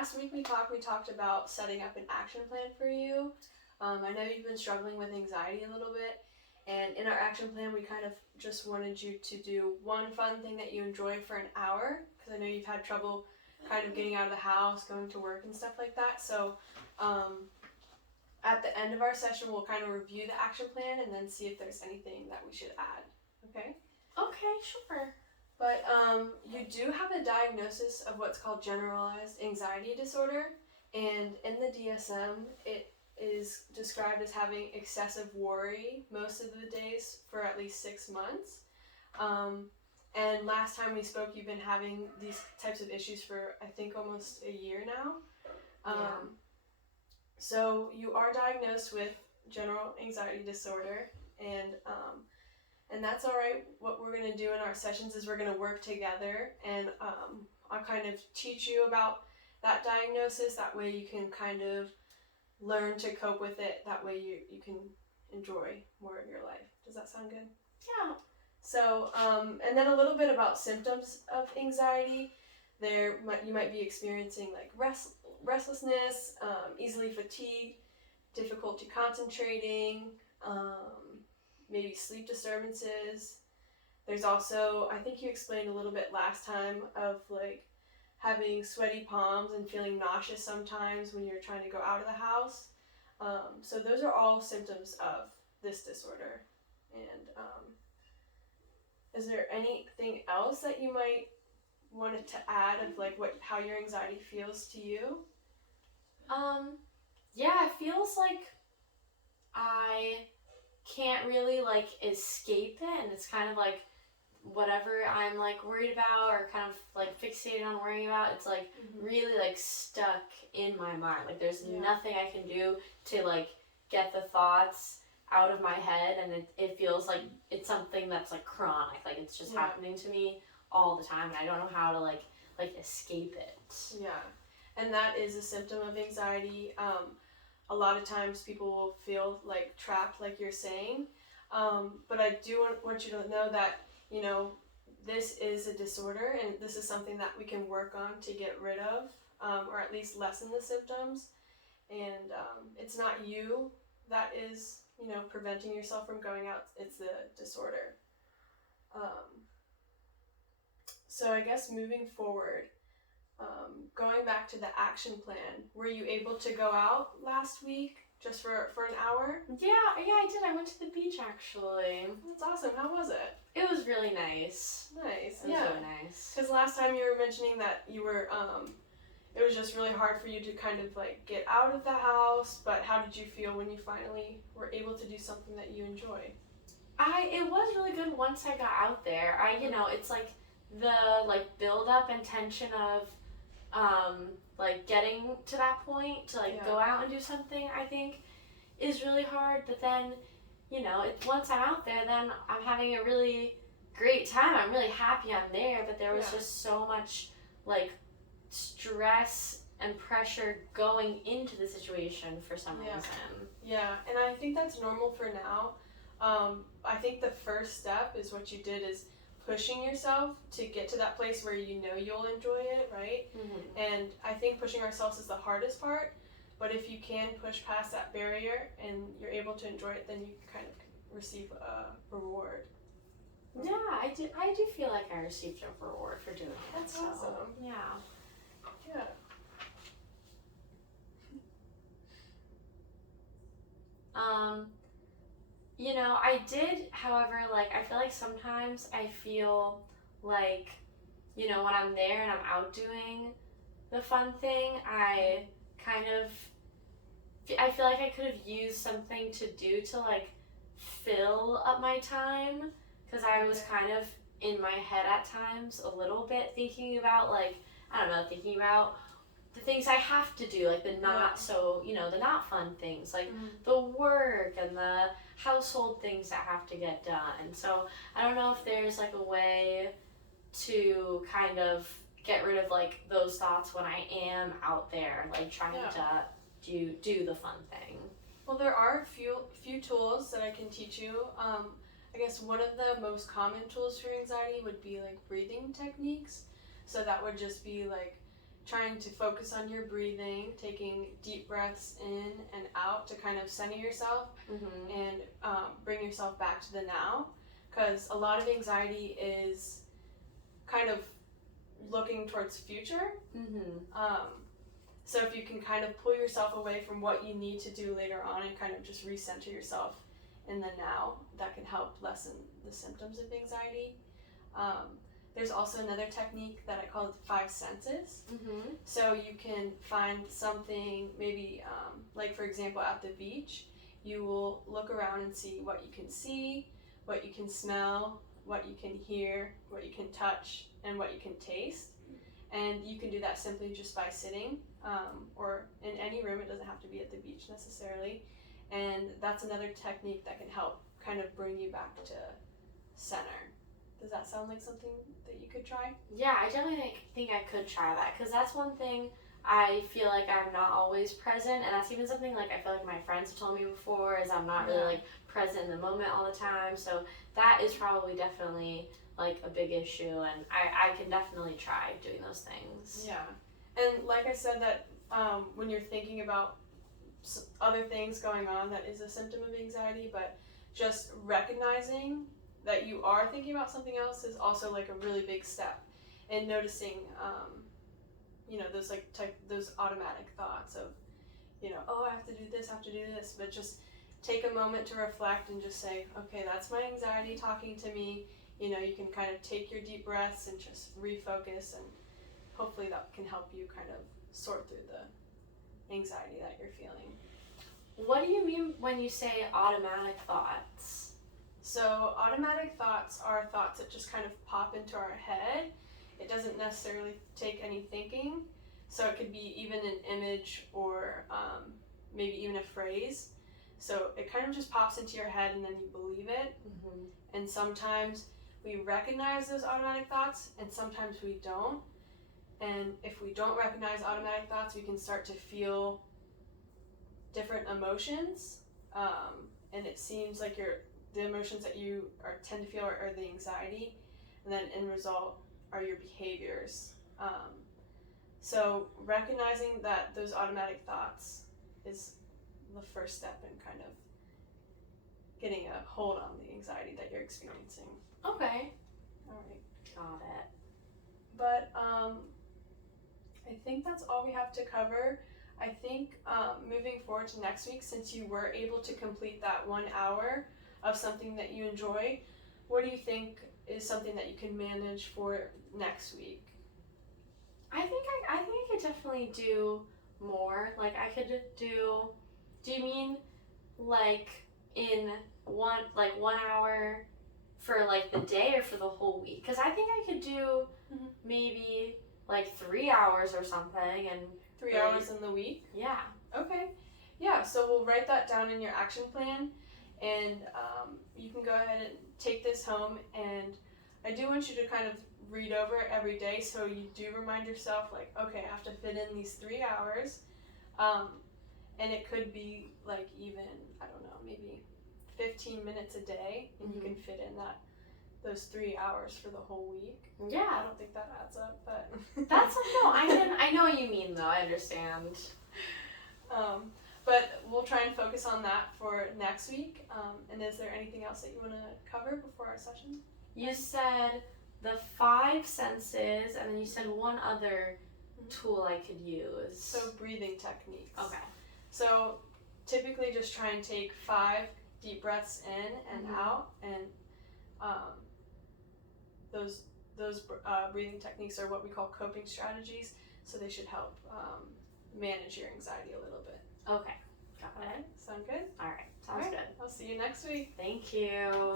last week we talked about setting up an action plan for you. I know you've been struggling with anxiety a little bit, and in our action plan we kind of just wanted you to do one fun thing that you enjoy for an hour, because I know you've had trouble kind of getting out of the house, going to work and stuff like that. So at the end of our session we'll kind of review the action plan and then see if there's anything that we should add. Okay? Okay, sure. But you do have a diagnosis of what's called generalized anxiety disorder, and in the DSM, it is described as having excessive worry most of the days for at least 6 months. And last time we spoke, you've been having these types of issues for, I think, almost a year now. So you are diagnosed with general anxiety disorder, and that's all right. What we're going to do in our sessions is we're going to work together, and I'll kind of teach you about that diagnosis. That way you can kind of learn to cope with it. That way you can enjoy more of your life. Does that sound good? Yeah. So, and then a little bit about symptoms of anxiety. You might be experiencing like restlessness, easily fatigued, difficulty concentrating, maybe sleep disturbances. There's also, I think you explained a little bit last time, of like having sweaty palms and feeling nauseous sometimes when you're trying to go out of the house. So those are all symptoms of this disorder. And is there anything else that you might want to add of like how your anxiety feels to you? Yeah, it feels like I can't really like escape it, and it's kind of like whatever I'm like worried about or kind of like fixated on worrying about, it's like really like stuck in my mind. Like there's nothing I can do to like get the thoughts out of my head, and it feels like it's something that's like chronic, like it's just happening to me all the time, and I don't know how to like escape it. Yeah, and that is a symptom of anxiety. A lot of times people will feel like trapped, like you're saying, but I do want you to know that, you know, this is a disorder, and this is something that we can work on to get rid of, or at least lessen the symptoms. And it's not you that is, you know, preventing yourself from going out. It's the disorder. So I guess moving forward, going back to the action plan, were you able to go out last week just for an hour? Yeah, I did. I went to the beach actually. That's awesome. How was it? It was really nice. Nice. It was really nice. Because last time you were mentioning that you were, it was just really hard for you to kind of like get out of the house, but how did you feel when you finally were able to do something that you enjoy? It was really good once I got out there. It's like the like build up and tension of like getting to that point to like go out and do something, I think is really hard, but then once I'm out there, then I'm having a really great time. I'm really happy I'm there, but there was just so much like stress and pressure going into the situation for some reason. Yeah, and I think that's normal for now. I think the first step is what you did, is pushing yourself to get to that place where you know you'll enjoy it, right? And I think pushing ourselves is the hardest part, but if you can push past that barrier and you're able to enjoy it, then you kind of receive a reward. Yeah, I do feel like I received a reward for doing it. That's awesome. Yeah. I did, however, like, I feel like sometimes I feel like, when I'm there and I'm out doing the fun thing, I feel like I could have used something to do to, like, fill up my time, because I was kind of in my head at times a little bit thinking about, like, thinking about the things I have to do, like the not so, the not fun things, like the work and the household things that have to get done. So I don't know if there's like a way to kind of get rid of like those thoughts when I am out there, like trying to do the fun thing. Well, there are a few tools that I can teach you. I guess one of the most common tools for anxiety would be like breathing techniques. So that would just be like trying to focus on your breathing, taking deep breaths in and out to kind of center yourself and bring yourself back to the now. Because a lot of anxiety is kind of looking towards future. So if you can kind of pull yourself away from what you need to do later on and kind of just recenter yourself in the now, that can help lessen the symptoms of anxiety. There's also another technique that I call the 5 senses. So you can find something, maybe like for example at the beach, you will look around and see what you can see, what you can smell, what you can hear, what you can touch, and what you can taste. And you can do that simply just by sitting or in any room. It doesn't have to be at the beach necessarily. And that's another technique that can help kind of bring you back to center. Does that sound like something that you could try? Yeah, I definitely think I could try that, because that's one thing I feel like I'm not always present, and that's even something like I feel like my friends have told me before, is I'm not really like present in the moment all the time. So that is probably definitely like a big issue, and I can definitely try doing those things. Yeah, and like I said, that when you're thinking about other things going on, that is a symptom of anxiety, but just recognizing that you are thinking about something else is also like a really big step. And noticing, those those automatic thoughts of, oh, I have to do this, I have to do this, but just take a moment to reflect and just say, okay, that's my anxiety talking to me. You can kind of take your deep breaths and just refocus, and hopefully that can help you kind of sort through the anxiety that you're feeling. What do you mean when you say automatic thoughts? So automatic thoughts are thoughts that just kind of pop into our head. It doesn't necessarily take any thinking. So it could be even an image or maybe even a phrase. So it kind of just pops into your head and then you believe it. And sometimes we recognize those automatic thoughts and sometimes we don't. And if we don't recognize automatic thoughts, we can start to feel different emotions. And it seems like the emotions that you tend to feel are the anxiety, and then in result are your behaviors. So recognizing that those automatic thoughts is the first step in kind of getting a hold on the anxiety that you're experiencing. Okay. All right. Got it. But I think that's all we have to cover. I think moving forward to next week, since you were able to complete that 1 hour of something that you enjoy, what do you think is something that you can manage for next week? I think I could definitely do more. Like I could do you mean like in 1 hour for like the day or for the whole week? Because I think I could do maybe like 3 hours or something. And 3 hours in the week? Yeah. Okay. Yeah, so we'll write that down in your action plan, and you can go ahead and take this home, and I do want you to kind of read over it every day so you do remind yourself, like, okay, I have to fit in these 3 hours, and it could be like even, I don't know, maybe 15 minutes a day, and you can fit in those 3 hours for the whole week. Yeah. I don't think that adds up, but that's no. I know what you mean though. I understand. But we'll try and focus on that for next week. And is there anything else that you want to cover before our session? You said the 5 senses, and then you said one other tool I could use. So breathing techniques. Okay. So typically just try and take 5 deep breaths in and out, and those breathing techniques are what we call coping strategies, so they should help manage your anxiety a little bit. Okay, got it. All right, sound good? All right, sounds good. I'll see you next week. Thank you.